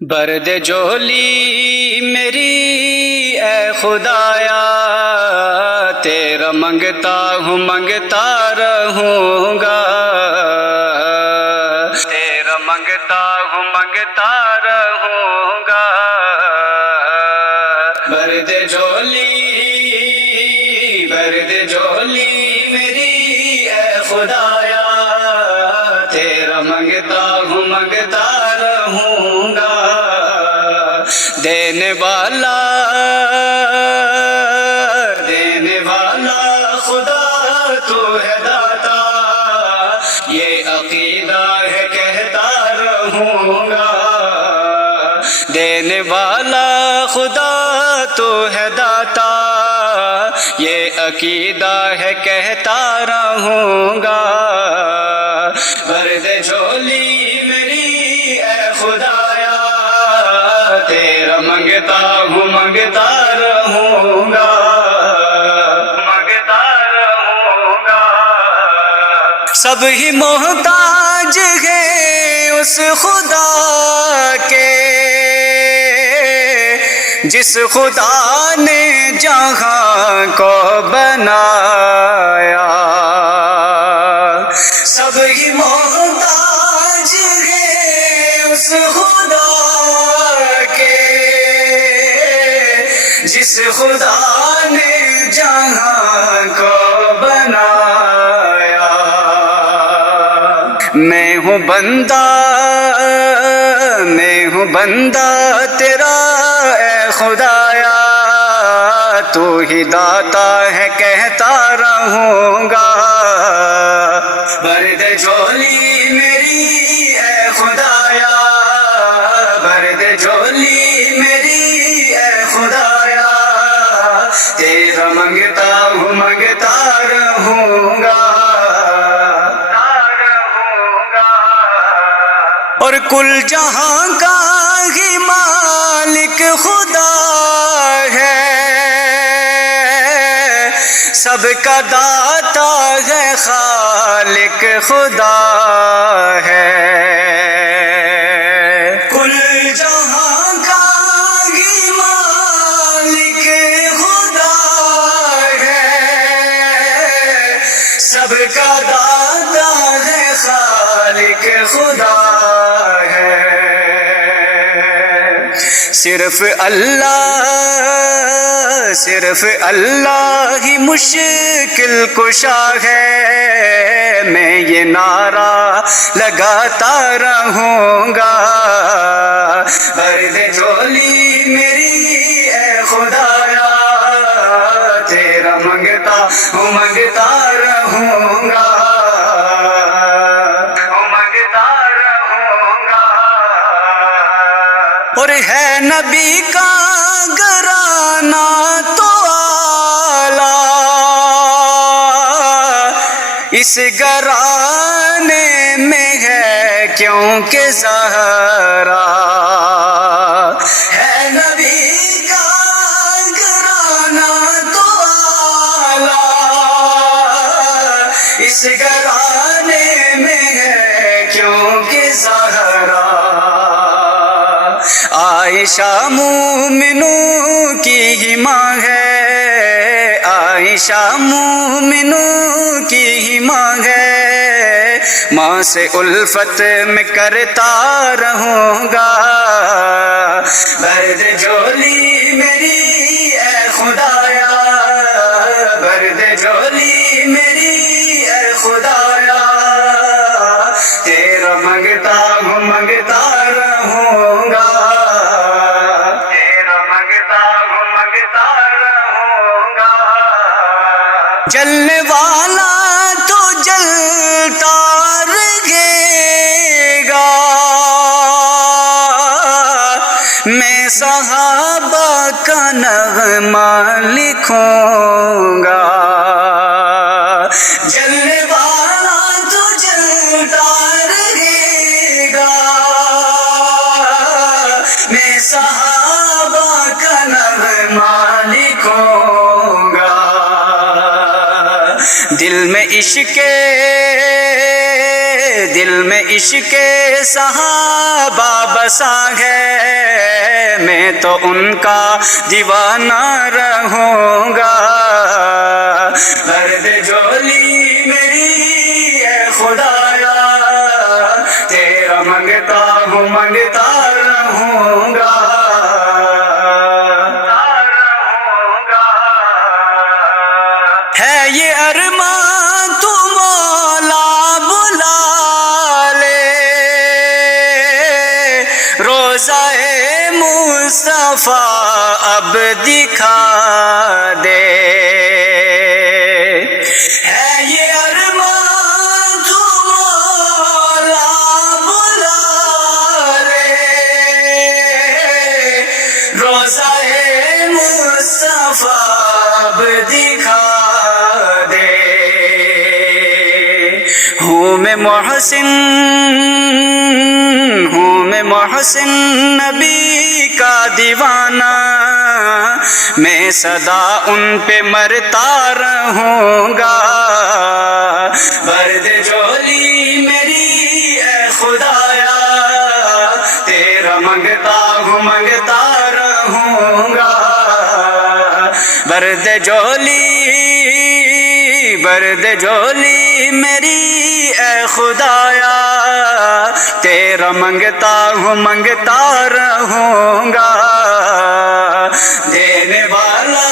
برد جولی میری اے خدایا، تیرا منگتا ہوں منگتا رہوں گا، تیرا منگتا ہوں منگتا رہوں گا۔ برد جولی میری اے خدایا، تیرا منگتا ہوں منگتا رہوں گا۔ دینے والا خدا تو ہے داتا، یہ عقیدہ ہے کہتا رہوں گا۔ دینے والا خدا تو ہے داتا، یہ عقیدہ ہے کہتا رہوں گا۔ برد جولی میری اے خدایا، تیرا منگتا ہوں منگتا رہوں گا، منگتا رہوں گا۔ سب ہی محتاج ہیں اس خدا کے، جس خدا نے جہاں کو بنایا۔ سب ہی محتاج ہیں اس خدا کے، جس خدا نے جہاں کو بنایا۔ میں ہوں بندہ تیرا اے خدایا، تو ہی داتا ہے کہتا رہوں گا۔ برد جولی میری اے خدایا، برد جولی میری اے خدایا، تیرا منگتا ہوں منگتا رہوں گا۔ اور کل جہاں کا ہی مالک خدا ہے، سب کا داتا ہے خالق خدا ہے۔ کل جہاں کا ہی مالک خدا ہے، سب کا داتا ہے خالق خدا ہے۔ صرف اللہ ہی مشکل کشا ہے، میں یہ نعرہ لگاتا رہوں گا۔ برد جولی میری اے خدایا، تیرا منگتا ہوں منگتا رہوں گا، منگتا رہوں گا۔ اور ہے نبی کا گھرانہ تو اعلیٰ، اس گھرانے میں ہے کیونکہ زہرا۔ ہے نبی کا گھرانہ تو اعلیٰ، اس گھرانے میں ہے کیونکہ زہرا۔ عائشہ مومنوں کی ہی ماں ہے، عائشہ مومنوں کی ہی ماں ہے، ماں سے الفت میں کرتا رہوں گا۔ برد جولی میری اے خدایا، برد جولی میری اے خدایا، تیرا منگتا ہوں منگتا رہوں گا، تیرا منگتا ہوں منگتا رہوں گا۔ جلنے والا تو جلتا رہے گا، میں صحابہ کا نغمہ لکھوں گا۔ جلنے والا تو جلتا رہے گا، میں صحابہ کا نغمہ لکھوں گا۔ دل میں عشق صحابہ بسا ہے، میں تو ان کا دیوانہ رہوں گا. درد جولی میری اے خدایا تیرا منگتا ہوں منگتا رہوں گا. ہے یہ ارمان تو مولا بلا لے روضہ مصطفیٰ اب دکھا دے. ہے یہ ارمان تو مولا بلا لے روضہ مصطفیٰ اب دکھا دے. ہوں میں محسن نبی کا دیوانہ میں سدا ان پہ مرتا رہوں گا. برد جولی میری اے خدایا تیرا منگتا ہوں منگتا رہوں گا. برد جولی میری اے خدایا تیرا منگتا ہوں منگتا رہوں گا. دینے والا